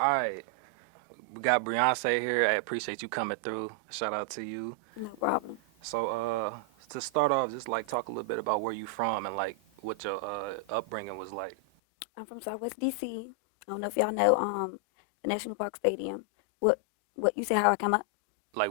All right, we got Breyonce here. I appreciate you coming through. Shout out to you. No problem. So, to start off, just like talk a little bit about where you from and like what your upbringing was like. I'm from Southwest DC. I don't know if y'all know the National Park Stadium. What what you say how I come up? Like,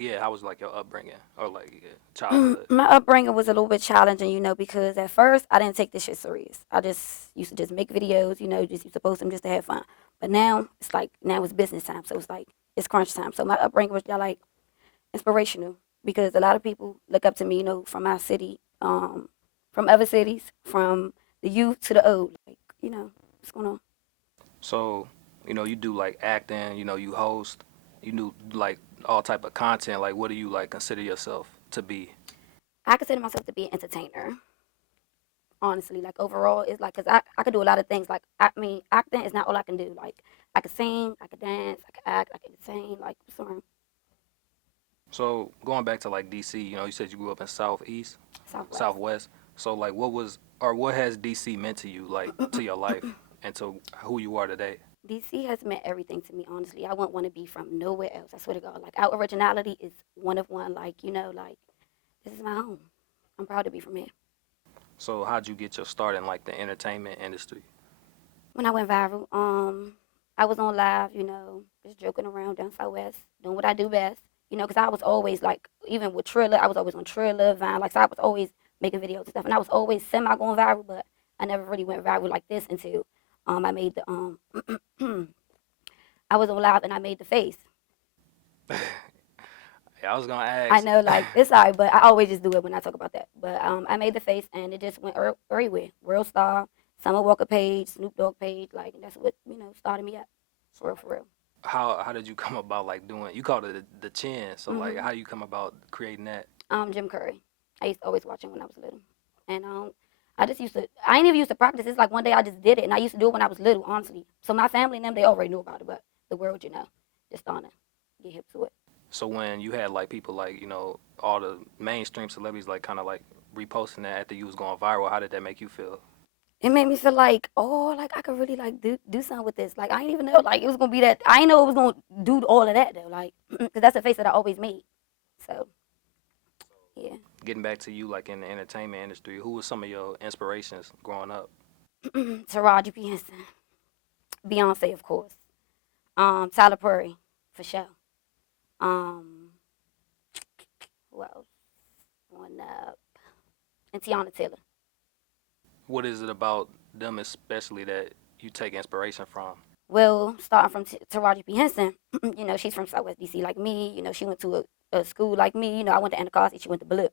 yeah, how was like your upbringing or like yeah, childhood? My upbringing was a little bit challenging, because at first I didn't take this shit serious. I just used to just make videos, just used to post them just to have fun. But now it's like now it's business time, so it's like it's crunch time. So my upbringing was like inspirational because a lot of people look up to me, from our city, from other cities, from the youth to the old. Like, what's going on? So, you do like acting. You host. You do like all type of content. Like, what do you like consider yourself to be? I consider myself to be an entertainer. Honestly, like overall, it's like because I could do a lot of things. Like acting is not all I can do. Like I could sing, I could dance, I could act, I could entertain. Like sorry, So going back to like DC, you said you grew up in Southeast, Southwest. Southwest. So like, what has DC meant to you, like to your life and to who you are today? DC has meant everything to me. Honestly, I wouldn't want to be from nowhere else. I swear to God. Like our originality is one of one. Like like this is my home. I'm proud to be from here. So how'd you get your start in like the entertainment industry? When I went viral, I was on live, just joking around down Southwest, doing what I do best, because I was always like, even with Triller, I was always on Triller, Vine, like, so I was always making videos and stuff, and I was always semi going viral, but I never really went viral like this until I made the I was on live and I made the face. Yeah, I was gonna I ask. know, like it's sorry, but I always just do it when I talk about that. But I made the face and it just went everywhere. World Star, Summer Walker page, Snoop Dogg page, like that's what started me up, for real, for real. How did you come about like doing? You called it the chin. So like, hmm how you come about creating that? Jim Curry. I used to always watch him when I was little, and I just used to. I ain't even used to practice. It's like one day I just did it, and I used to do it when I was little, honestly. So my family and them, they already knew about it, but the world, just starting to get hip to it. So when you had like people like all the mainstream celebrities like kind of like reposting that after you was going viral, how did that make you feel? It made me feel like, oh, like I could really like do something with this. Like I didn't even know like it was gonna be that. I didn't know it was gonna do all of that though. Like, cause that's a face that I always made. So yeah, Getting back to you like in the entertainment industry, who was some of your inspirations growing up? Taraji P, Henson, Beyonce, of course. Tyler Perry, for sure. Um, who else? On and Teyanna Taylor. What is it about them especially that you take inspiration from? Well, starting from Taraji P Henson, she's from Southwest DC like me. She went to a school like me. I went to Anacostia. She went to Blue.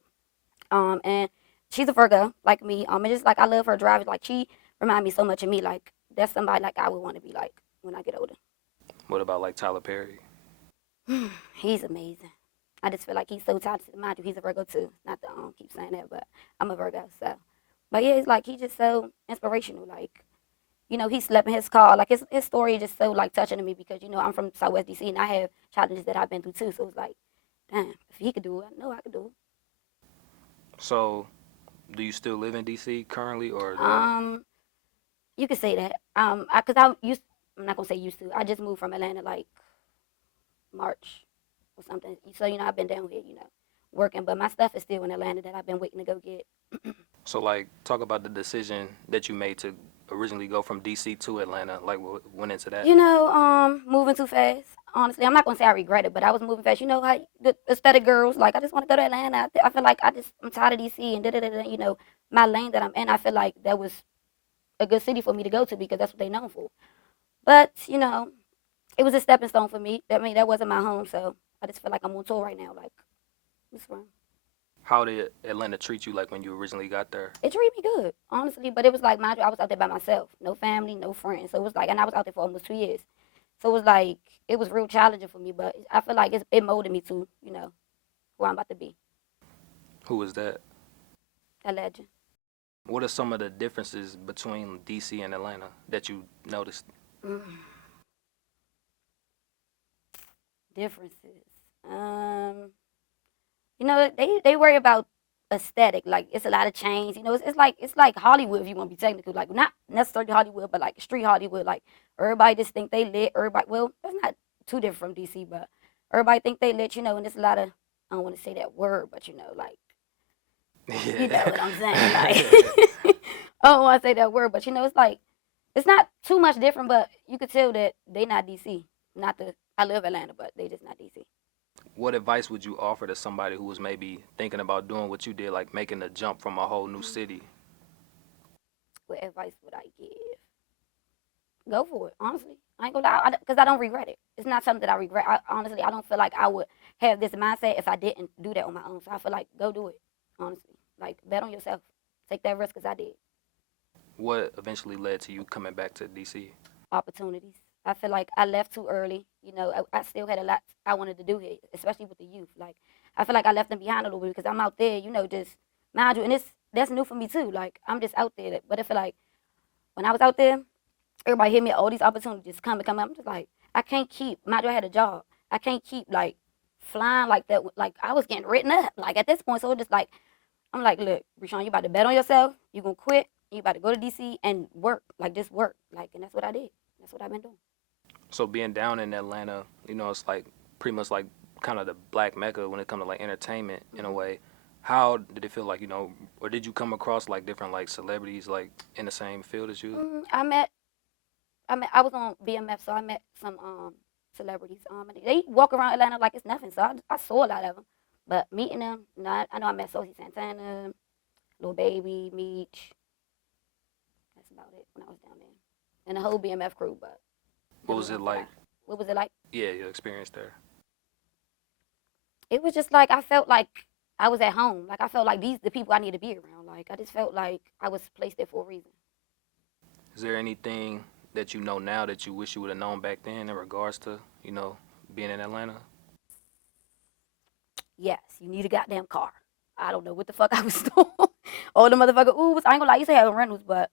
And she's a Virgo like me. And just like I love her driving. Like she remind me so much of me. Like that's somebody like I would want to be like when I get older. What about like Tyler Perry? He's amazing. I just feel like he's so talented. Mind you, he's a Virgo too. Not to keep saying that, but I'm a Virgo. So, but yeah, it's like he's just so inspirational. Like he slept in his car. Like his story is just so like touching to me because I'm from Southwest DC and I have challenges that I've been through too. So it's like, damn, if he could do it, I know I could do So, do you still live in DC currently, or it. You could say that. Cause I used. I'm not gonna say used to. I just moved from Atlanta like March or something. So I've been down here, working, but my stuff is still in Atlanta that I've been waiting to go get. so like talk about the decision that you made to originally go from DC to Atlanta? Like what went into that? Moving too fast. Honestly, I'm not gonna say I regret it, but I was moving fast. You know how the aesthetic girls like. I just want to go to Atlanta. I feel like I'm tired of DC and da da da. My lane that I'm in. I feel like that was a good city for me to go to because that's what they known for. But it was a stepping stone for me. I mean, that wasn't my home, so I just feel like I'm on tour right now. Like, what's wrong? How did Atlanta treat you like when you originally got there? It treated me good, honestly. But it was like, mind you, I was out there by myself, no family, no friends. So it was like, and I was out there for almost 2 years. So it was like, it was real challenging for me. But I feel like it molded me to, where I'm about to be, Who was that? a legend. What are some of the differences between DC and Atlanta that you noticed? Mm, differences. Um, they worry about aesthetic. Like it's a lot of chains. You know, it's like Hollywood if you want to be technical. Like not necessarily Hollywood, but like street Hollywood. Like everybody just think they lit. Everybody, well, that's not too different from DC, but everybody think they lit. You know, and it's a lot of, I don't want to say that word, but you know, like you know Yeah. what I'm saying. Like I don't want to say that word, but you know, it's like it's not too much different, but you could tell that they not DC. Not the I live Atlanta, but they just not DC. What advice would you offer to somebody who was maybe thinking about doing what you did, like making the jump from a whole new city? What advice would I give? Go for it. Honestly, I ain't gonna lie, because I don't regret it. It's not something that I regret. Honestly, I don't feel like I would have this mindset if I didn't do that on my own. So I feel like go do it. Honestly, like bet on yourself. Take that risk, because I did. What eventually led to you coming back to DC? Opportunities. I feel like I left too early. You know, I still had a lot I wanted to do here, especially with the youth. Like I feel like I left them behind a little bit because I'm out there. You know, just mind you, and that's new for me too. Like I'm just out there. But I feel like when I was out there, everybody hit me all these opportunities come and come. I'm just like, I can't keep. Mind you, I had a job. I can't keep like flying like that. Like I was getting written up. Like at this point, so it's just like I'm like, look, Brishon, you about to bet on yourself. You gonna quit. You about to go to DC and work. Like just work. Like, and that's what I did. That's what I've been doing. So being down in Atlanta, it's like pretty much like kind of the black mecca when it comes to like entertainment in a Hmm. way. How did it feel like, or did you come across like different like celebrities like in the same field as you? I was on BMF, so I met some celebrities. And they walk around Atlanta like it's nothing. So I saw a lot of them, but meeting them, not. I know I met Sophie Santana, Lil Baby, Meech. That's about it when I was down there, and the whole BMF crew. But What never was gonna it fly. like? What was it like? Yeah, your experience there. It was just like I felt like I was at home. Like I felt like these the people I need to be around. Like I just felt like I was placed there for a reason. Is there anything that you know now that you wish you would have known back then in regards to, being in Atlanta? Yes, you need a goddamn car. I don't know what the fuck I was doing. All the motherfucker, ooh, I ain't gonna lie, you say having rentals, but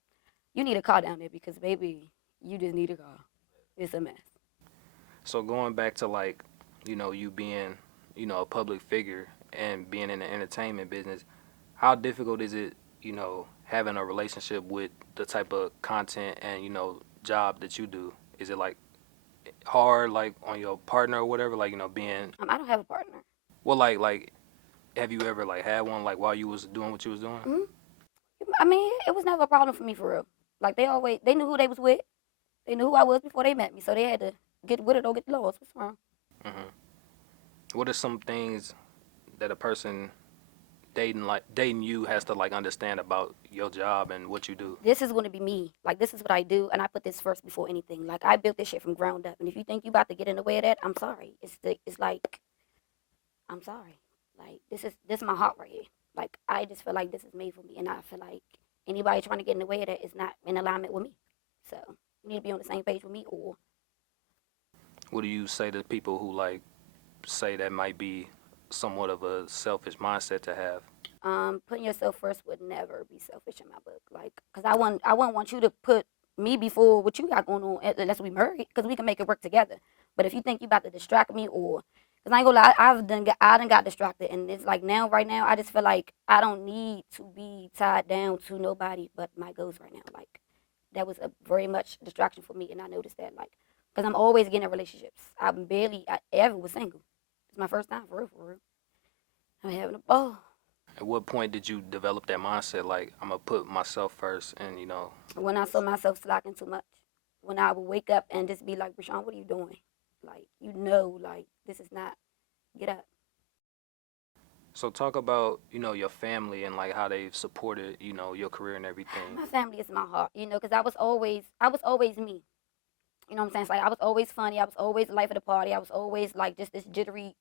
you need a car down there because baby, you just need a car. It's a mess. So going back to like, you being, a public figure and being in the entertainment business, how difficult is it, having a relationship with the type of content and, job that you do? Is it like hard like on your partner or whatever, like, being I don't have a partner. well like have you ever like had one like while you was doing what you was doing? Hmm. I mean, it was never a problem for me for real. Like they knew who they was with. They knew who I was before they met me, so they had to get with it or get lost. What's wrong? Hmm. What are some things that a person dating you has to like understand about your job and what you do? This is gonna be me. Like this is what I do, and I put this first before anything. Like I built this shit from ground up, and if you think you about to get in the way of that, I'm sorry. It's like I'm sorry. Like this is my heart right here. Like I just feel like this is made for me, and I feel like anybody trying to get in the way of that is not in alignment with me. So you need to be on the same page with me, or What do you say to people who like say that might be somewhat of a selfish mindset to have? putting yourself first would never be selfish in my book. Like, cause I wouldn't want you to put me before what you got going on unless we married, cause we can make it work together. But if you think you about to distract me, or cause I ain't gonna lie, I done got distracted, and it's like now, right now, I just feel like I don't need to be tied down to nobody but my goals right now. Like, that was a very much distraction for me, and I noticed that, like, cause I'm always getting in relationships. I ever was single. It's my first time for real, for real. I'm having a ball. At what point did you develop that mindset like I'm gonna put myself first and When I saw myself slacking too much, when I would wake up and just be like, Rashawn, what are you doing? Like, like, this is not, get up. so talk about, your family and like how they've supported, your career and everything. My family is my heart, because I was always me. You know what I'm saying? It's like, I was always funny. I was always the life of the party. I was always like just this jittery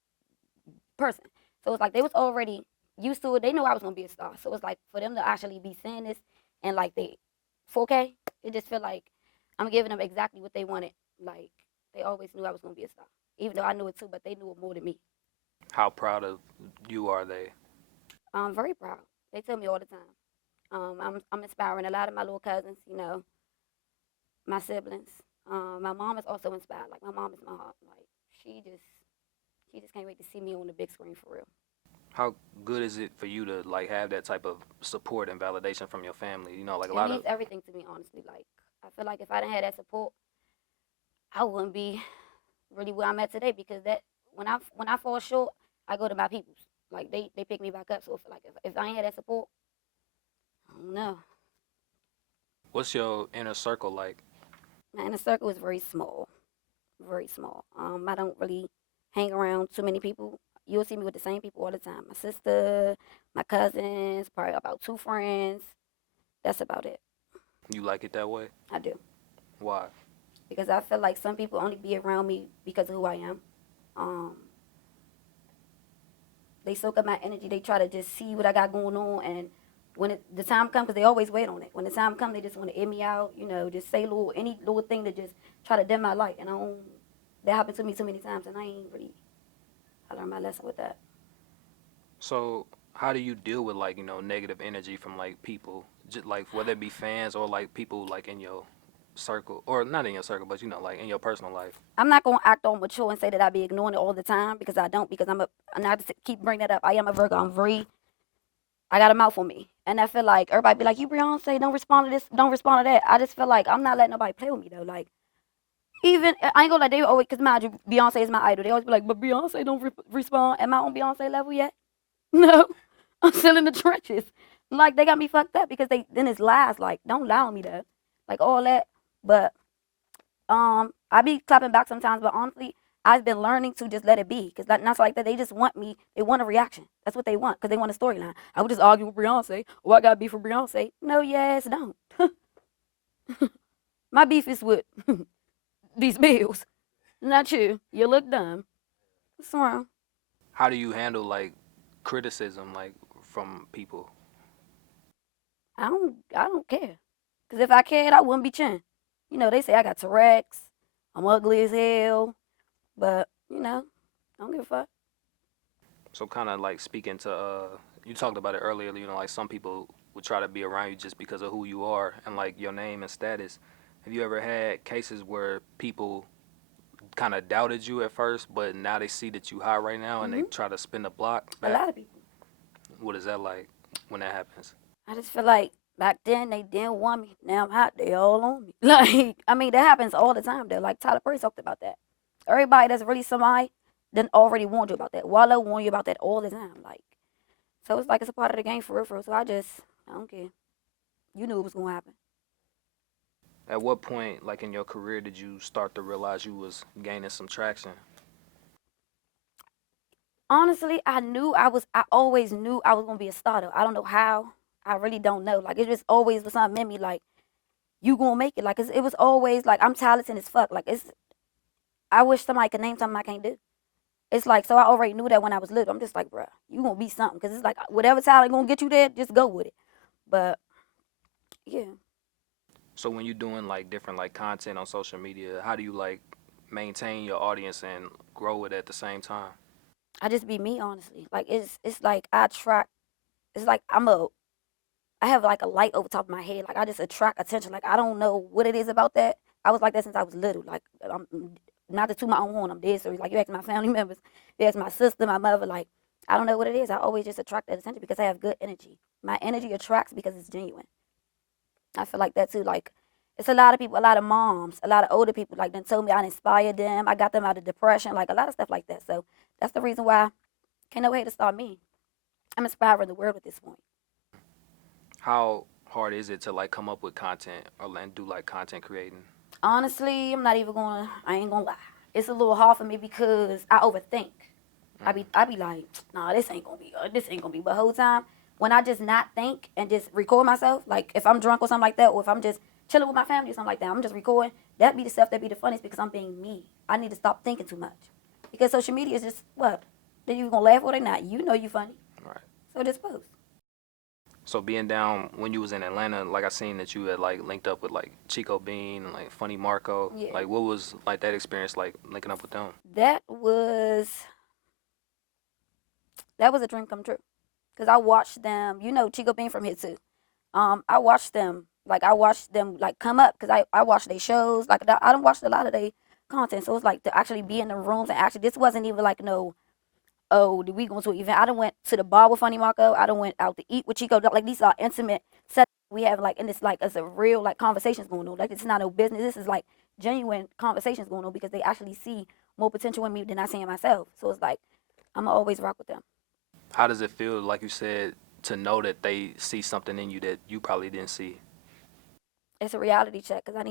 person. So it's like they was already used to it. They knew I was going to be a star. So it's like for them to actually be saying this and like they 4K, it just feel like I'm giving them exactly what they wanted. Like they always knew I was going to be a star. Even though I knew it too, but they knew it more than me. How proud of you are they? I'm very proud. They tell me all the time. I'm inspiring a lot of my little cousins, my siblings. My mom is also inspired. Like my mom is my heart. Like she just can't wait to see me on the big screen for real. How good is it for you to like have that type of support and validation from your family? You know, like a It lot means of everything to me, honestly. Like I feel like if I didn't have that support, I wouldn't be really where I'm at today because that when I fall short, I go to my peoples. Like they pick me back up. So if I ain't had that support, I don't know. what's your inner circle like? My inner circle is very small, very small. I don't really hang around too many people. You'll see me with the same people all the time. My sister, my cousins, probably about two friends. That's about it. You like it that way? I do Why? because I feel like some people only be around me because of who I am. Um, they soak up my energy. They try to just see what I got going on, and when the time comes, because they always wait on it. When the time comes, they just want to air me out. Just say any little thing to just try to dim my light. And I don't. That happened to me too many times, and I ain't really. I learned my lesson with that. So how do you deal with like negative energy from like people, just like whether it be fans or like people like in your circle or not in your circle, but like in your personal life? I'm not gonna act all mature and say that I be ignoring it all the time because I don't. Because I'm not to keep bringing that up. I am a Virgo. I got a mouth on me, and I feel like everybody be like, "You Beyonce, don't respond to this, don't respond to that." I just feel like I'm not letting nobody play with me though. Like even I ain't gonna let they always, cause mind you, Beyonce is my idol. They always be like, "But Beyonce don't respond." Am I on Beyonce level yet? No, I'm still in the trenches. Like they got me fucked up because then it's lies. Like don't lie on me though, like all that. But I be clapping back sometimes, but honestly, I've been learning to just let it be, cause not like that. They just want me. They want a reaction. That's what they want, cause they want a storyline. I would just argue with Beyonce. Oh, I got beef for Beyonce. No, yes, don't. My beef is with these bills, not you. You look dumb. What's wrong? How do you handle like criticism like from people? I don't care, cause if I cared, I wouldn't be chin. They say I got Tourette's. I'm ugly as hell, but I don't give a fuck. So kind of like speaking to you talked about it earlier, like some people would try to be around you just because of who you are and like your name and status. Have you ever had cases where people kind of doubted you at first, but now they see that you high right now and they Hmm. try to spin the block A back? lot of people. What is that like when that happens? I just feel like back then they didn't want me. Now I'm hot. They all on me. Like, I mean, that happens all the time though. Like Tyler Perry talked about that. Everybody that's really somebody then already warned you about that. Wallow warned you about that all the time. Like, so it's like it's a part of the game for real, for real. So I don't care. You knew it was gonna happen. At what point, like in your career, did you start to realize you was gaining some traction? Honestly, I knew I was. I always knew I was gonna be a starter. I don't know how. I really don't know. Like it just always was something in me. Like you gonna make it. Like it was always like I'm talented as fuck. Like it's. I wish somebody could name something I can't do. It's like, so I already knew that when I was little. I'm just like, bruh, you gonna be something. Cause it's like, whatever talent gonna get you there, just go with it. But yeah, So when you're doing like different like content on social media, how do you like maintain your audience and grow it at the same time? I just be me, honestly. Like, it's like it's like I have like a light over top of my head. Like, I just attract attention. Like, I don't know what it is about that. I was like that since I was little. Like, I'm not to toot my own horn. I'm dead serious. Like, you ask my family members, you ask my sister, my mother. Like, I don't know what it is. I always just attract that attention because I have good energy. My energy attracts because it's genuine. I feel like that too. Like it's a lot of people, a lot of moms, a lot of older people like then told me I inspired them. I got them out of depression, like a lot of stuff like that. So that's the reason why can't no way to start me. I'm inspiring the world at this point. How hard is it to like come up with content or and do like content creating? Honestly, I ain't gonna lie. It's a little hard for me because I overthink. Mm. I be like, nah, this ain't gonna be. But the whole time when I just not think and just record myself, like if I'm drunk or something like that, or if I'm just chilling with my family or something like that, I'm just recording. That be the stuff that be the funniest because I'm being me. I need to stop thinking too much because social media is just what. Then you gonna laugh or they not. You know you funny, Right. so just post. So being down when you was in Atlanta, like I seen that you had like linked up with like Chico Bean and like Funny Marco. Yeah, Like what was like that experience like linking up with them? that was that was a dream come true because I watched them. Chico being from here too. I watched them like come up because I watched their shows. Like I don't watch a lot of their content, so it's like to actually be in the rooms and actually this wasn't even like no. oh, did we go to an event? I done went to the bar with Funny Marco. I done went out to eat with Chico. Like these are intimate settings we have like, and it's like it's a real like conversations going on. Like it's not no business. This is like genuine conversations going on because they actually see more potential in me than I see in myself. So it's like I'ma always rock with them. How does it feel, like you said, to know that they see something in you that you probably didn't see? It's a reality check because I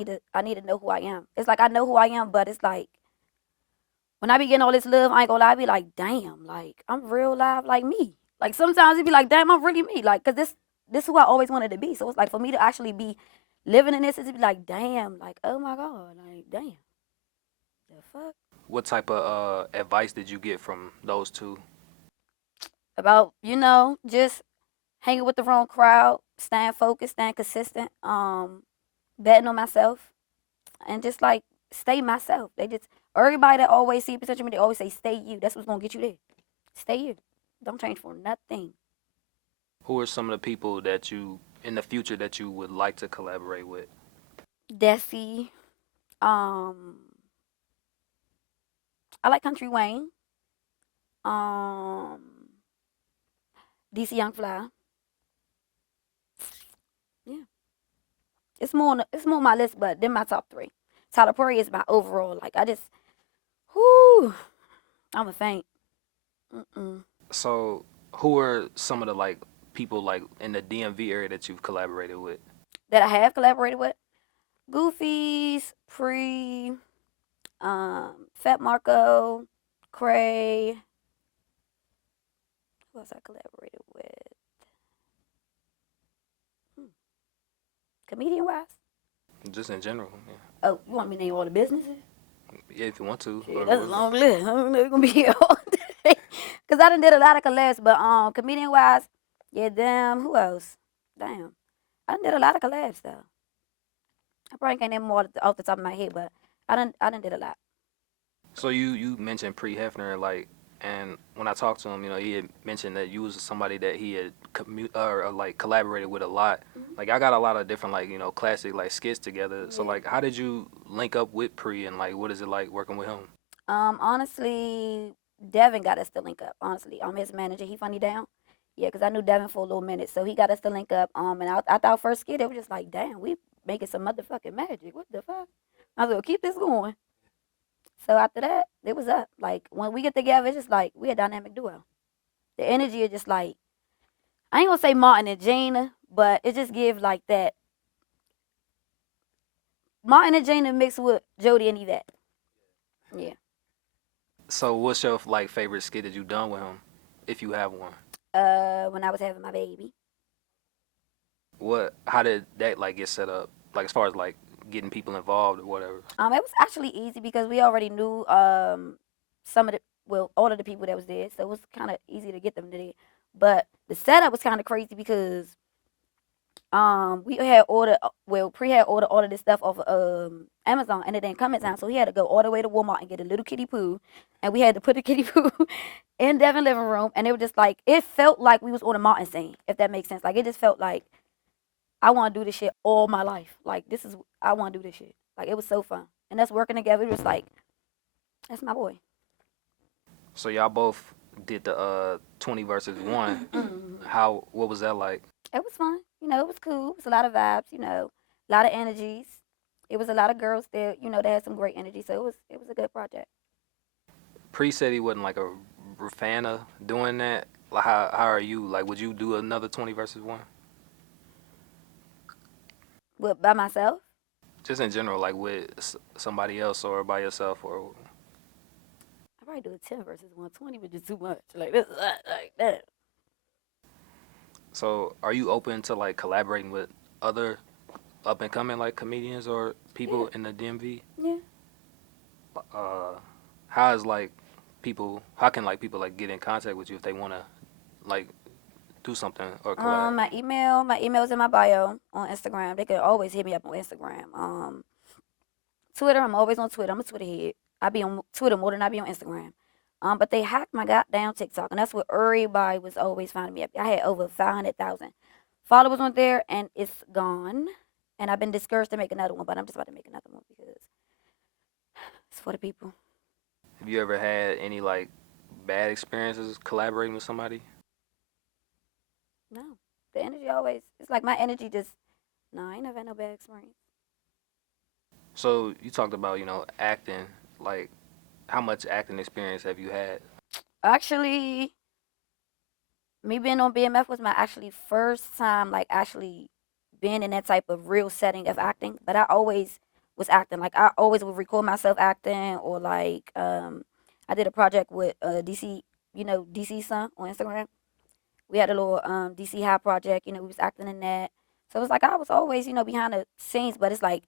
need to know who I am. It's like I know who I am, but it's like when I be getting all this love, I ain't gonna lie, I be like, damn, like I'm real live like me. Like sometimes it be like, damn, I'm really me. Like, cause this is who I always wanted to be. So it's like for me to actually be living in this, it's be like, damn, like oh my god, like damn, the fuck What type of advice did you get from those two? about just hanging with the wrong crowd, staying focused, staying consistent, betting on myself, and just like stay myself. They just everybody that always see potential in me, they always say stay you. That's what's gonna get you there. Stay you. Don't change for nothing. Who are some of the people that you in the future that you would like to collaborate with? Desi. Um, I like Country Wayne. Um, DC Young Fly. Yeah, it's more on my list, but then my top three. Tyler Perry is my overall. Like I just, whoo, I'm a faint. Mm-mm. So, who are some of the like people like in the DMV area that you've collaborated with? That I have collaborated with Goofies, Pre, Fat Marco, Cray. Who else I collaborated with? Hmm. Comedian wise. Just in general, yeah. Oh, you want me to name all the businesses? Yeah, if you want to. Shit, that's a long list. I don't know if it's gonna be here all day. Cause I done did a lot of collabs, but comedian wise, yeah, damn, who else? Damn. I done did a lot of collabs though. I probably can't name them all off the top of my head, but I done did a lot. So you mentioned Pre Hefner, like, and when I talked to him, he had mentioned that you was somebody that he had like collaborated with a lot. Mm-hmm. Like I got a lot of different like classic like skits together. So Yeah. like, how did you link up with Pre, and like what is it like working with him? Honestly, Devin got us to link up. Honestly, I'm his manager. He funny down. Yeah, cause I knew Devin for a little minute, so he got us to link up. And I thought first skit, it was just like, damn, we making some motherfucking magic. What the fuck? I was like, keep this going. So after that, it was up. Like when we get together, it's just like we a dynamic duo. The energy is just like I ain't gonna say Martin and Gina, but it just gives like that Martin and Gina mixed with Jody and Yvette. Yeah. So what's your like favorite skit that you done with him, if you have one? When I was having my baby. How did that like get set up? Like as far as like getting people involved or whatever. It was actually easy because we already knew some of the all of the people that was there, so it was kind of easy to get them there. But the setup was kind of crazy because we had ordered Pre had ordered all of this stuff off of Amazon and it didn't come in time, so he had to go all the way to Walmart and get a little kiddie poo, and we had to put the kiddie poo in Devin living room, and it was just like it felt like we was on a Martin scene, if that makes sense. Like it just felt like I want to do this shit all my life. Like this is I want to do this shit. Like it was so fun, and us working together, it was like that's my boy. So y'all both did the 20 versus 1. What was that like? It was fun. It was cool. It was a lot of vibes. A lot of energies. It was a lot of girls there. They had some great energy. So it was a good project. Pre said he wasn't like a fan of doing that. Like how are you? Like would you do another 20 versus 1? But by myself, Just in general, like with somebody else or by yourself or I probably do a 10 versus 120, which is too much. Like this, like that. so are you open to like collaborating with other up and coming like comedians or people Yeah. in the DMV? Yeah. Uh how is like how can like people like get in contact with you if they want to like do something or collab? My email's in my bio on Instagram. They can always hit me up on Instagram. Twitter, I'm always on Twitter. I'm a Twitter head. I be on Twitter more than I be on Instagram. But they hacked my goddamn TikTok, and that's what everybody was always finding me up. I had over 500,000 followers on there, and it's gone. And I've been discouraged to make another one, but I'm just about to make another one because it's for the people. Have you ever had any like bad experiences collaborating with somebody? No, the energy always. It's like my energy just. No, I ain't never had no bad experience. So you talked about, acting. Like, how much acting experience have you had? Actually, me being on BMF was my actually first time like actually being in that type of real setting of acting. But I always was acting. Like I always would record myself acting or like I did a project with DC, DC Son on Instagram. We had a little DC High project, we was acting in that. So it's like I was always, behind the scenes, but it's like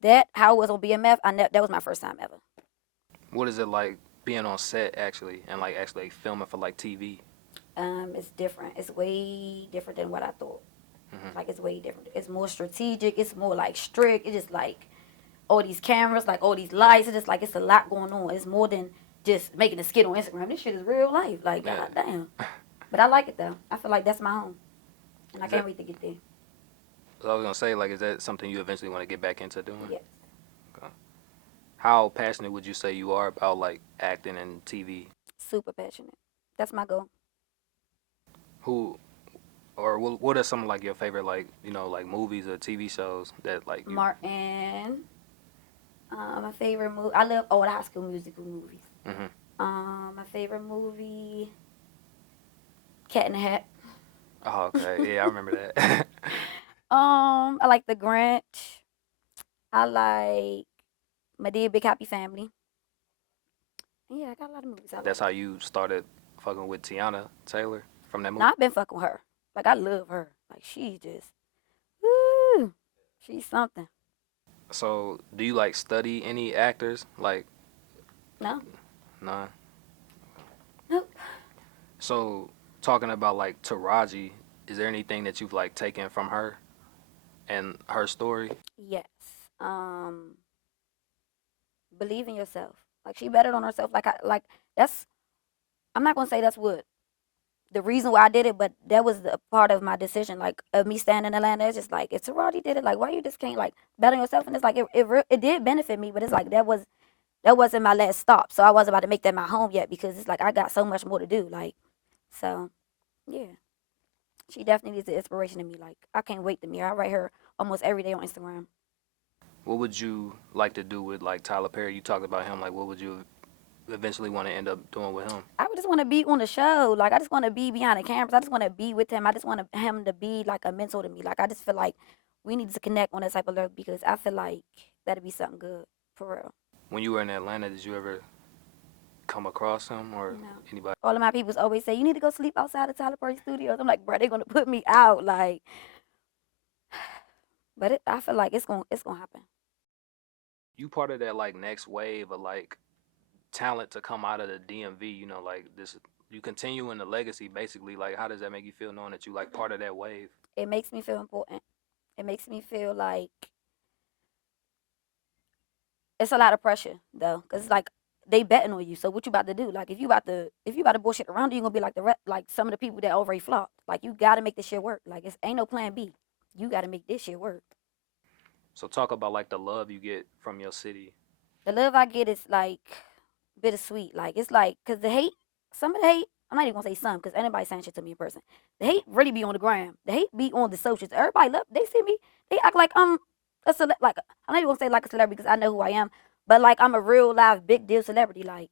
that how it was on BMF, that was my first time ever. What is it like being on set actually and like actually filming for like TV? It's different. It's way different than what I thought. Hmm. Like it's way different. It's more strategic. It's more like strict. It's just like all these cameras, like all these lights. It's just like it's a lot going on. It's more than just making a skit on Instagram. This shit is real life. Like Yeah. goddamn. But I like it though. I feel like that's my home, and I Is can't that? wait to get there. I was gonna say, like, is that something you eventually want to get back into doing? Yes. Okay. How passionate would you say you are about like acting and TV? Super passionate. That's my goal. Who or what are some like your favorite like like movies or TV shows that like you? Martin. My favorite movie. I love old High School Musical movies. Hmm. My favorite movie. Cat in the Hat. Oh, okay. Yeah, I remember that. I like The Grinch. I like My Dear Big Happy Family. Yeah, I got a lot of movies I That's like. how you started fucking with Teyanna Taylor from that movie. Now I've been fucking with her. Like I love her. Like she's just, woo, she's something. So, do you like study any actors? Like, No, none. nope. So, talking about like Taraji, is there anything that you've like taken from her and her story? Yes. Um, Believe in yourself. Like she betted on herself. Like that's. I'm not gonna say that's what the reason why I did it, but that was the part of my decision. Like of me standing in Atlanta, it's just like if Taraji did it, like why you just can't like bet on yourself? And it's like it did benefit me, but it's like that wasn't my last stop. So I wasn't about to make that my home yet because it's like I got so much more to do. Like so, yeah. She definitely is an inspiration to me. Like I can't wait to meet her. I write her almost every day on Instagram. What would you like to do with like Tyler Perry? You talked about him. Like, what would you eventually want to end up doing with him? I would just want to be on the show. Like I just want to be behind the cameras. I just want to be with him. I just want him to be like a mentor to me. Like I just feel like we need to connect on that type of level because I feel like that'd be something good for real. When you were in Atlanta, did you ever come across him or No. anybody? All of my peoples always say you need to go sleep outside of Tyler Perry Studios. I'm like, bro, they're gonna put me out. Like, but I feel like it's gonna happen. You part of that like next wave of like talent to come out of the DMV. Like this, you continuing the legacy basically. Like, how does that make you feel knowing that you like part of that wave? It makes me feel important. It makes me feel like it's a lot of pressure though, cause it's like they betting on you. So what you about to do? Like if you about to bullshit around, you gonna be like like some of the people that already flopped. Like you gotta make this shit work. Like it's ain't no plan B. You gotta make this shit work. So talk about like the love you get from your city. The love I get is like bittersweet. Like it's like cause the hate, some of the hate. I'm not even gonna say some, cause anybody saying shit to me in person. The hate really be on the gram. The hate be on the socials. Everybody love. They see me. They act like I'm like I'm not even gonna say like a celebrity because I know who I am. But like I'm a real live big deal celebrity. Like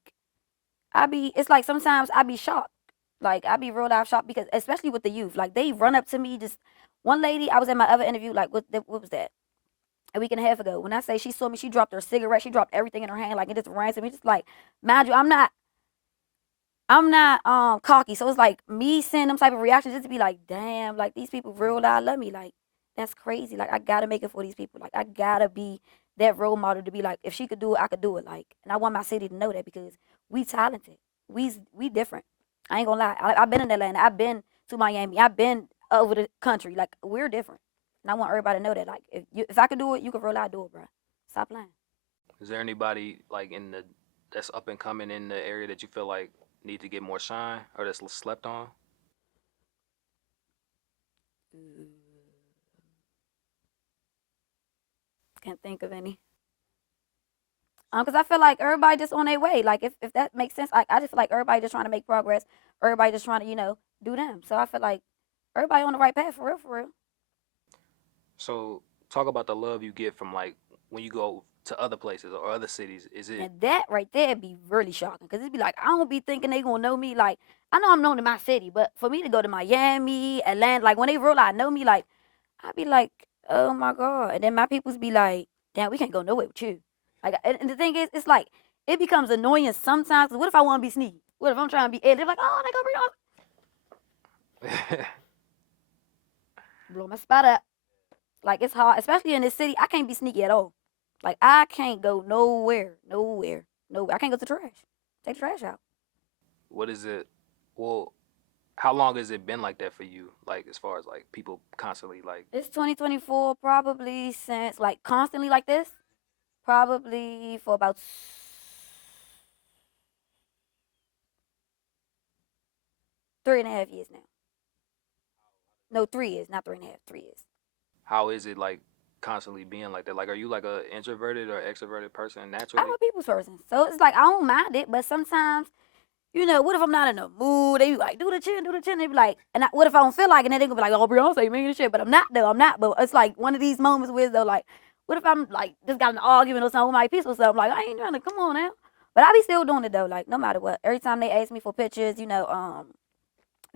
it's like sometimes I be shocked. Like I be real live shocked because especially with the youth, like they run up to me. Just one lady, I was in my other interview. Like what was that? A week and a half ago. When I say she saw me, she dropped her cigarette. She dropped everything in her hand. Like it just ran to me. Just like mind you, I'm not cocky. So it's like me seeing them type of reactions just to be like, damn, like these people real live love me. Like that's crazy. Like I gotta make it for these people. Like I gotta be that role model to be like, if she could do it, I could do it. Like, and I want my city to know that because we talented. We different. I ain't gonna lie. I've been in Atlanta. I've been to Miami. I've been over the country. Like we're different. And I want everybody to know that. Like if I could do it, you could real live do it, bro. Stop playing. Is there anybody like in the that's up and coming in the area that you feel like need to get more shine or that's slept on? Mm, can't think of any. Because I feel like everybody just on their way. Like if that makes sense, like I just feel like everybody just trying to make progress. Everybody just trying to do them. So I feel like everybody on the right path for real, for real. So talk about the love you get from like when you go to other places or other cities. Is it And that right there be really shocking because it'd be like I don't be thinking they gonna know me. Like I know I'm known in my city, but for me to go to Miami, Atlanta, like when they realize know me, like I be like, oh my god. And then my peoples be like, damn, we can't go nowhere with you. Like, and the thing is, it's like it becomes annoying sometimes. 'Cause what if I want to be sneaky? What if I'm trying to be? They're like, oh, they gonna blow my spot up. Like it's hard, especially in this city. I can't be sneaky at all. Like I can't go nowhere, nowhere, nowhere. I can't go to the trash. Take the trash out. what is it? Well, how long has it been like that for you? Like as far as like people constantly like It's 2024, probably since like constantly like this. Probably for about 3.5 years now. No, 3 years, not 3.5, 3 years. how is it like constantly being like that? Like are you like a introverted or extroverted person I'm naturally? a people's person, so it's like I don't mind it. But sometimes, what if I'm not in the mood? They be like, do the chin, do the chin. They be like, what if I don't feel like it? And then they gonna be like, oh, Beyonce, mean and shit. But I'm not though. I'm not. But it's like one of these moments where though, like, what if I'm like just got in an argument or something with my piece or something? Like I ain't trying to come on now. But I be still doing it though. Like no matter what. Every time they ask me for pictures,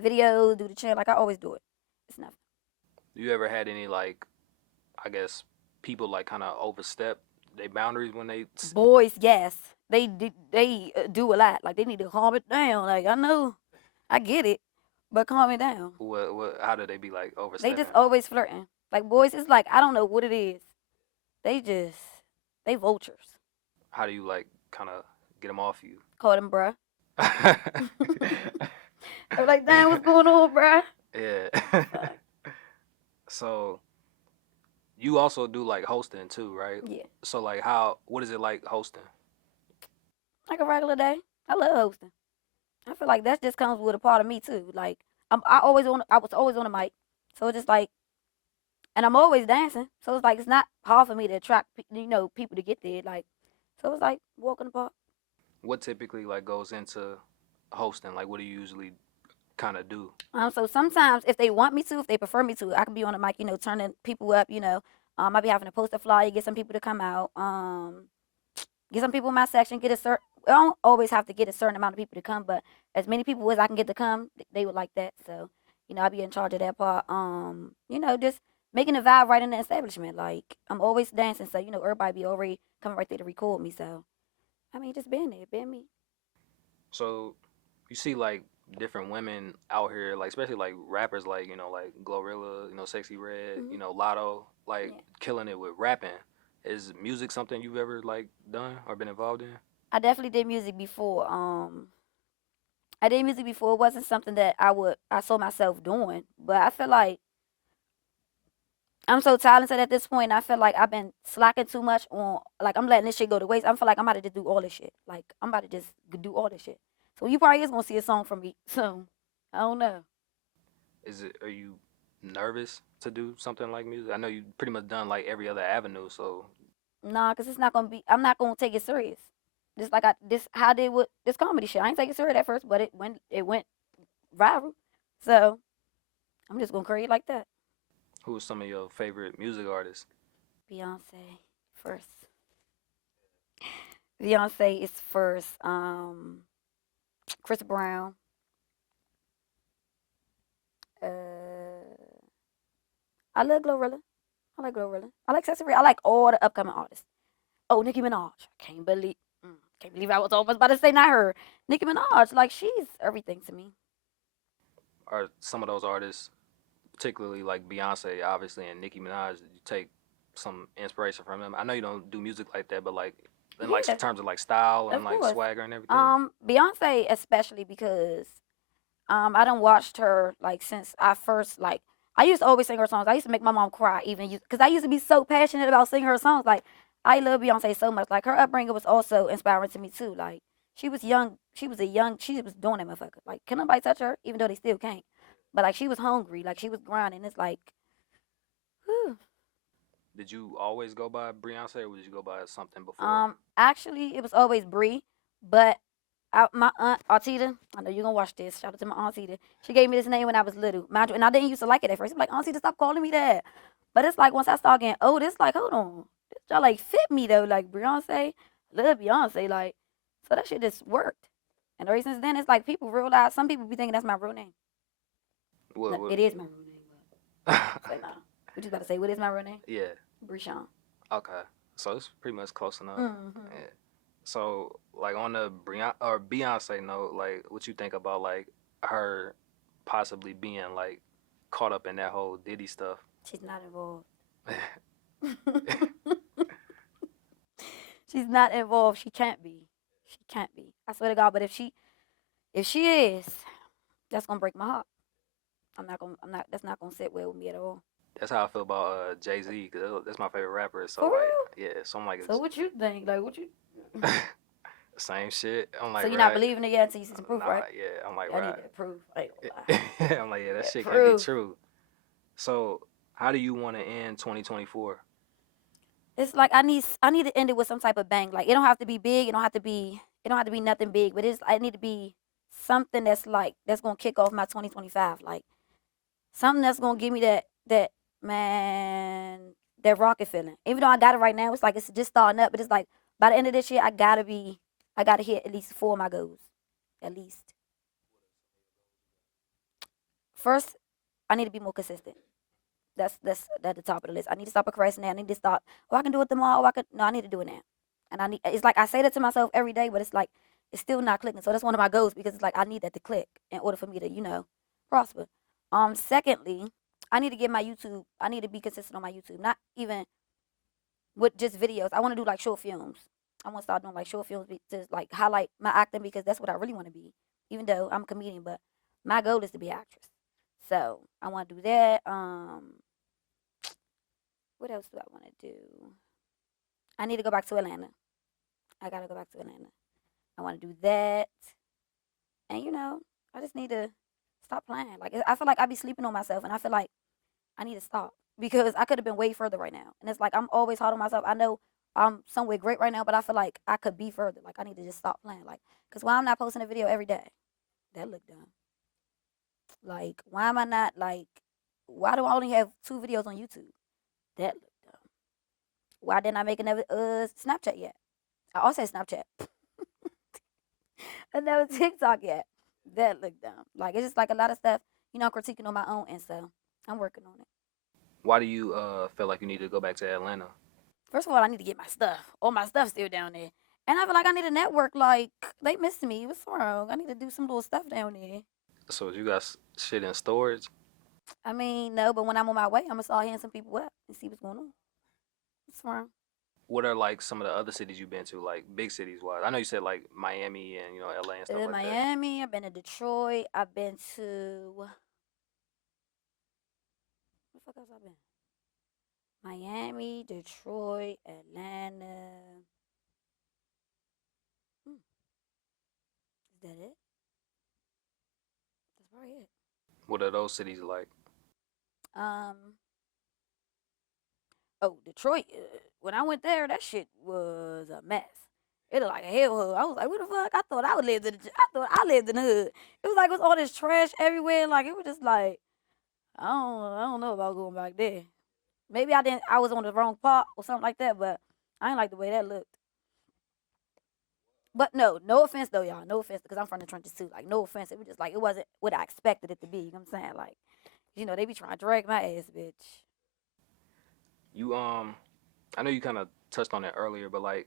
videos, do the chin. Like I always do it. It's nothing. You ever had any like I guess people like kind of overstep their boundaries when they Boys, yes, they do a lot. Like they need to calm it down. Like I know, I get it, but calm it down. what how do they be like They just overstepping? always flirting. Like boys, it's like I don't know what it is. They just they vultures. How do you like kind of get them off you? Call them bruh. They're like, damn, what's going on, bruh? Yeah. Fuck. So you also do like hosting too, right? Yeah, So like what is it like hosting? like a regular day. I love hosting. I feel like that just comes with a part of me too. Like I was always on the mic, so it's just like, and I'm always dancing. So it's like it's not hard for me to attract people to get there. Like, so it's like walking the park. What typically like goes into hosting? Like what do you usually kind of do? So sometimes if they want me to, if they prefer me to, I can be on the mic, turning people up, I be having to post a flyer, get some people to come out, get some people in my section, get a certain, I don't always have to get a certain amount of people to come, but as many people as I can get to come, they would like that. So, I be in charge of that part. Just making the vibe right in the establishment. Like, I'm always dancing, so, everybody be already coming right there to record me. So, I mean, just being there, being me. So you see like different women out here, like especially like rappers, like like Glorilla, Sexy Red, Hmm. Lotto, like Yeah. killing it with rapping. Is music something you've ever like done or been involved in? I definitely did music before. I did music before. It wasn't something that I saw myself doing, but I feel like I'm so talented at this point. And I feel like I've been slacking too much on, like I'm letting this shit go to waste. I feel like I'm about to just do all this shit. Like I'm about to just do all this shit. So you probably is gonna see a song from me soon. I don't know. Are you nervous to do something like music? I know you pretty much done like every other avenue, so Nah, cause it's not gonna be. I'm not gonna take it serious. Just like how I did with this comedy shit. I ain't take it serious at first, but it went viral. So I'm just gonna create like that. who are some of your favorite music artists? Beyonce first. Beyonce is first. Chris Brown. Uh, I love Glorilla. I like Glorilla. I like Accessory. I like all the upcoming artists. Oh, Nicki Minaj. Can't believe I was almost about to say not her. Nicki Minaj. Like she's everything to me. Are some of those artists, particularly like Beyonce, obviously, and Nicki Minaj, you take some inspiration from them? I know you don't do music like that, but like in like Yeah, terms of like style and of like course. swagger and everything. Beyonce especially because I done watched her like since I first like. I used to always sing her songs. I used to make my mom cry even because I used to be so passionate about singing her songs. Like I love Beyonce so much. Like her upbringing was also inspiring to me too. Like she was young. She was doing that motherfucker. Like can nobody touch her? Even though they still can't. But like she was hungry. Like she was grinding. It's like, whew. Did you always go by Breyonce, or did you go by something before? Actually, it was always Bree, but my aunt Artita, I know you're gonna watch this. Shout out to my aunt Artita. She gave me this name when I was little, mind you, and I didn't used to like it at first. I'm like, Auntie, stop calling me that. But it's like once I start getting old, it's like, hold on, this y'all like fit me though, like Beyonce, love Beyonce, like, so that shit just worked. And ever since then, it's like people realize some people be thinking that's my real name. What? No, What? it is my real name, but say nah. What you about to say? What is my real name? Yeah. Brishon. Okay. So it's pretty much close enough. Mm-hmm. Yeah. So like on the Beyonce note, like what you think about like her possibly being like caught up in that whole Diddy stuff? She's not involved. She's not involved. She can't be. She can't be. I swear to God. But if she is, that's gonna break my heart. I'm not. That's not gonna sit well with me at all. That's how I feel about Jay-Z, because that's my favorite rapper. So For like, real. yeah. So I'm like, So what you think? Like what you? same shit. I'm like, So you're not right. believing it yet until you see some proof, Nah, right? yeah. I'm like, I need right. that proof. I ain't gonna lie. I'm like, yeah, that That shit can't be proof. true. So how do you want to end 2024? It's like I need to end it with some type of bang. Like it don't have to be big. It don't have to be nothing big. But I need to be something that's like that's gonna kick off my 2025. Like something that's gonna give me that man that rocket feeling. Even though I got it right now, it's like it's just starting up. But it's like by the end of this year, I gotta hit at least 4 of my goals, at least. First, I need to be more consistent. That's at the top of the list. I need to stop procrastinating. I need to stop. Oh, I can do it tomorrow. Oh, I could. No, I need to do it now. And I need. It's like I say that to myself every day, but it's like it's still not clicking. So that's one of my goals because it's like I need that to click in order for me to prosper. Secondly, I need to get my YouTube. I need to be consistent on my YouTube. Not even with just videos. I want to do like short films. I want to start doing like short films to like highlight my acting because that's what I really want to be. Even though I'm a comedian, but my goal is to be an actress. So I want to do that. What else do I want to do? I need to go back to Atlanta. I gotta go back to Atlanta. I want to do that, and I just need to stop playing. Like I feel like I be sleeping on myself, and I feel like I need to stop because I could have been way further right now. And it's like I'm always hard on myself. I know I'm somewhere great right now, but I feel like I could be further. Like I need to just stop playing. Like, cause why I'm not posting a video every day? That look dumb. Like, why am I not like? Why do I only have 2 videos on YouTube? That look dumb. Why didn't I make another Snapchat yet? I also had Snapchat. I never TikTok yet. That look dumb. Like it's just like a lot of stuff, critiquing on my own, and so I'm working on it. Why do you feel like you need to go back to Atlanta? First of all, I need to get my stuff. All my stuff's still down there. And I feel like I need a network. Like, they miss me. What's wrong? I need to do some little stuff down there. So you got shit in storage? I mean, no, but when I'm on my way, I'm going to start hitting some people up and see what's going on. What's wrong? What are like some of the other cities you've been to, like big cities wise? I know you said like Miami and LA and Been stuff in like that. Miami. I've been to Detroit. I've been to. Where the fuck else I been? Miami, Detroit, Atlanta. Hmm. Is that it? That's probably it. What are those cities like? Um. Oh, Detroit. When I went there, that shit was a mess. It looked like a hellhole. I was like, what the fuck? I thought I lived in the hood. It was like it was all this trash everywhere. Like it was just like I don't know about going back there. Maybe I was on the wrong part or something like that, but I ain't like the way that looked. But no offense though, y'all. No offense because I'm from the trenches too. Like no offense. It was just like it wasn't what I expected it to be. You know what I'm saying? Like, they be trying to drag my ass, bitch. You I know you kind of touched on it earlier, but like,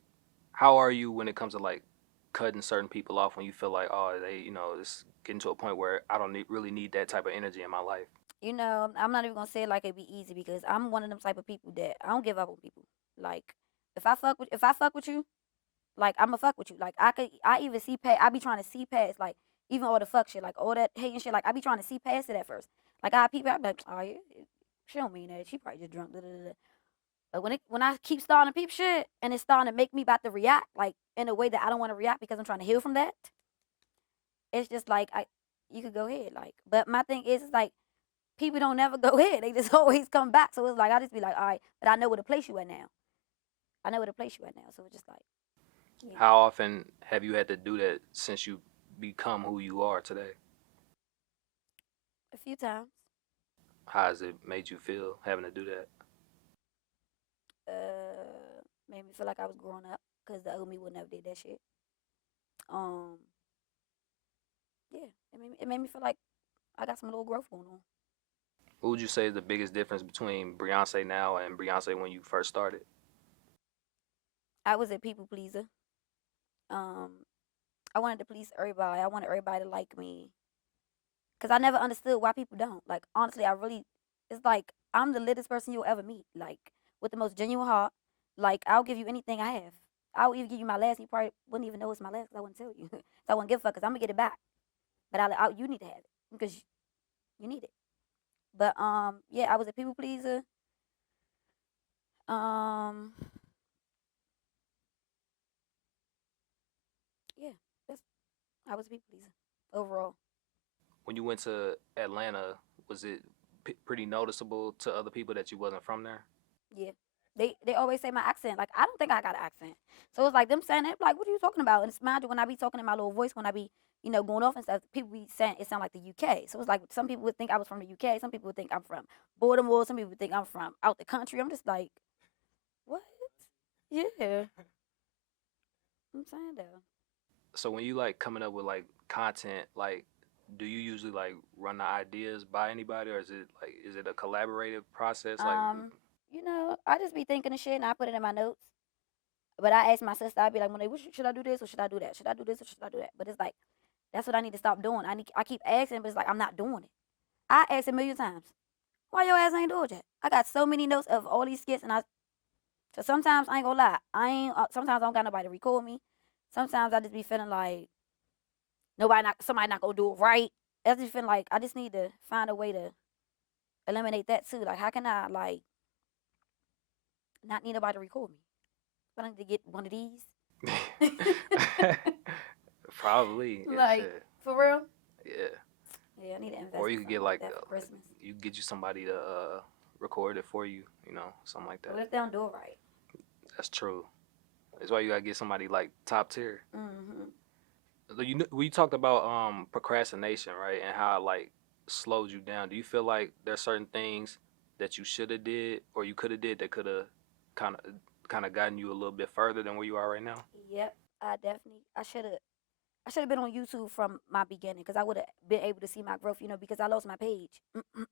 how are you when it comes to like cutting certain people off when you feel like, oh, they, it's getting to a point where I don't really need that type of energy in my life? I'm not even gonna say it like it'd be easy because I'm one of them type of people that I don't give up on people. Like, if I fuck with you, like I'ma fuck with you. Like I even see past. I be trying to see past like even all the fuck shit, like all that hating shit. Like I be trying to see past it at first. Like I people, I be like, oh yeah, she don't mean that. She probably just drunk. Da, da, da. But when I keep starting to peep shit and it's starting to make me about to react like in a way that I don't want to react because I'm trying to heal from that, it's just like you could go ahead. Like, but my thing is like people don't never go in. They just always come back. So it's like I just be like, all right, but I know where to place you at now. I know where to place you at now. So it's just like, yeah, How often have you had to do that since you become who you are today? a few times. How has it made you feel having to do that? Made me feel like I was growing up because the old me would never did that shit. Um, yeah, it made me feel like I got some little growth going on. What would you say is the biggest difference between Beyonce now and Beyonce when you first started? I was a people pleaser. Um, I wanted to please everybody. I wanted everybody to like me because I never understood why people don't. Like honestly, I really, it's like I'm the littest person you'll ever meet. Like with the most genuine heart. Like I'll give you anything I have. I'll even give you my last. And you probably wouldn't even know it's my last because I wouldn't tell you. So I wouldn't give a fuck because I'm gonna get it back. But you need to have it because you need it. But yeah, I was a people pleaser. Um, yeah, that's I was a people pleaser overall. When you went to Atlanta, was it pretty noticeable to other people that you wasn't from there? Yeah. They always say my accent. Like I don't think I got an accent. So it's like them saying it, like, what are you talking about? And it's mind you when I be talking in my little voice, when I be, going off and stuff, people be saying it sound like the UK. So it's like some people would think I was from the UK, some people would think I'm from Baltimore, some people would think I'm from out the country. I'm just like, what? Yeah. I'm saying though. So when you like coming up with like content, like do you usually like run the ideas by anybody, or is it a collaborative process? Like, Um, I just be thinking of shit and I put it in my notes. But I asked my sister, I'd be like, Monet, should I do this or should I do that? Should I do this or should I do that? But it's like, that's what I need to stop doing. I keep asking, but it's like I'm not doing it. I asked a million times. Why your ass ain't doing it yet? I got so many notes of all these skits, and so sometimes I ain't gonna lie. Sometimes I don't got nobody to record me. Sometimes I just be feeling like somebody not gonna do it right. I just feeling like I just need to find a way to eliminate that too. Like, how can I like not need nobody to record me? But I need to get one of these. probably, yeah, Like, shit, for real? yeah. Yeah, I need to invest Or in you could get something like like that for Christmas. you get you somebody to record it for you, something like But what that. if they don't do it right? That's true. That's why you gotta get somebody like top tier. Mm-hmm. We talked about procrastination, right, and how it, like slows you down. Do you feel like there's certain things that you should have did or you could have did that could have kind of gotten you a little bit further than where you are right now? Yep, I should have been on YouTube from my beginning because I would have been able to see my growth. Because I lost my page.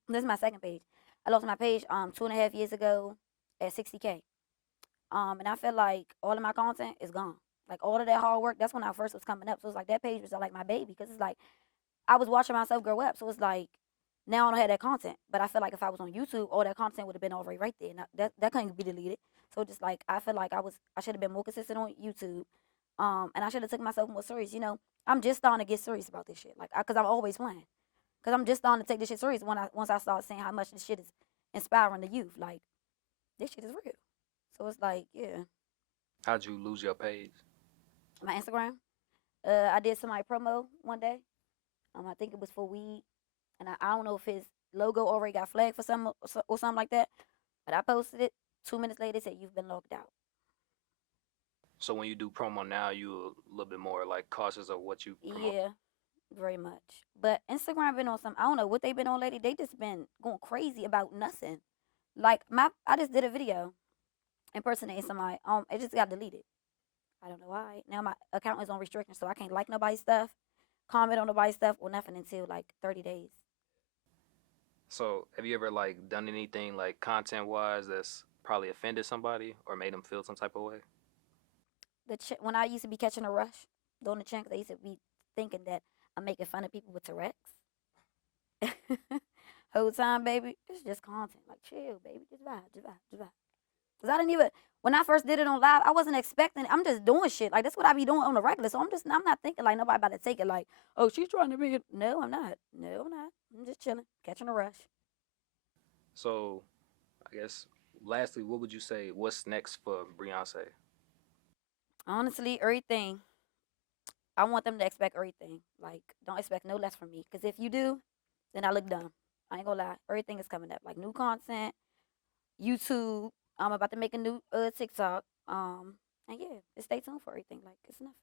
This is my second page. I lost my page 2.5 years ago at 60K. And I feel like all of my content is gone. Like all of that hard work. That's when I first was coming up. So it's like that page was like my baby because it's like I was watching myself grow up. So it's like now I don't have that content. But I feel like if I was on YouTube, all that content would have been already right there. And that couldn't be deleted. So just like I feel like I should have been more consistent on YouTube. And I should have took myself more serious. I'm just starting to get serious about this shit. Like, cause I'm always playing. Cause I'm just starting to take this shit serious once I start seeing how much this shit is inspiring the youth. Like, this shit is real. So it's like, yeah, How'd you lose your page? my Instagram. I did somebody promo one day. I think it was for weed, and I don't know if his logo already got flagged for some or something like that. But I posted it. 2 minutes later, it said you've been logged out. So when you do promo now, you a little bit more like cautious of what you promote. Yeah, very much. But Instagram been on some. I don't know what they been on lately. They just been going crazy about nothing. Like I just did a video impersonating somebody. It just got deleted. I don't know why. Now my account is on restriction, so I can't like nobody's stuff, comment on nobody's stuff, or nothing until like 30 days. So have you ever like done anything like content wise that's probably offended somebody or made them feel some type of way? When I used to be catching a rush doing the chunks, I used to be thinking that I'm making fun of people with Tourette's. Whole time, baby, it's just content. Like, chill, baby, just vibe, just vibe, just vibe. Cause I didn't even when I first did it on live, I wasn't expecting. I'm just doing shit. Like that's what I be doing on the regular. So I'm not thinking like nobody about to take it. Like, oh, she's trying to be. No, I'm not. No, I'm not. I'm just chilling, catching a rush. So I guess lastly, what would you say? What's next for Beyonce? Honestly, everything. I want them to expect everything. Like, don't expect no less from me. Cause if you do, then I look dumb. I ain't gonna lie. Everything is coming up. Like new content, YouTube. I'm about to make a new TikTok. And yeah, just stay tuned for everything. Like it's nothing.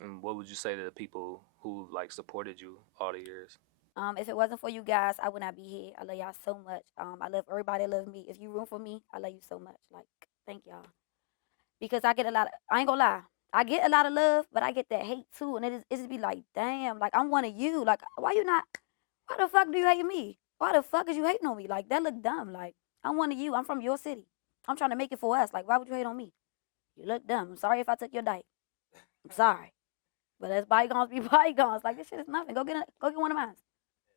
And what would you say to the people who like supported you all the years? If it wasn't for you guys, I would not be here. I love y'all so much. I love everybody that love me. If you room for me, I love you so much. Like, thank y'all. Because I get a lot of, I ain't gonna lie. I get a lot of love, but I get that hate too. And it just be like, damn, like I'm one of you. Like, why the fuck do you hate me? Why the fuck is you hating on me? Like, that look dumb. Like, I'm one of you. I'm from your city. I'm trying to make it for us. Like, why would you hate on me? You look dumb. I'm sorry if I took your date. I'm sorry. But let's bygones be bygones. Like, this shit is nothing. Go get one of mine.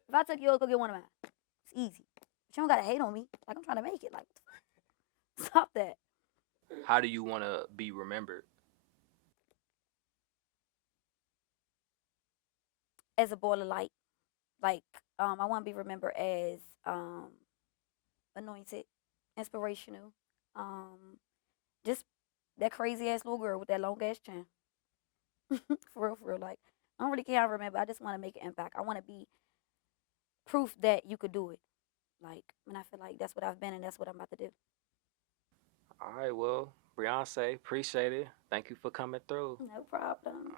If I took yours, go get one of mine. It's easy. But you don't gotta hate on me. Like I'm trying to make it. Like stop that. How do you want to be remembered? As a ball of light. Like I want to be remembered as anointed, inspirational. Um, just that crazy ass little girl with that long ass chin. For real, for real. Like I don't really care how I remember. I just want to make an impact. I want to be proof that you could do it. Like, and I feel like that's what I've been, and that's what I'm about to do. All right, well, Beyonce, appreciate it. Thank you for coming through. No problem.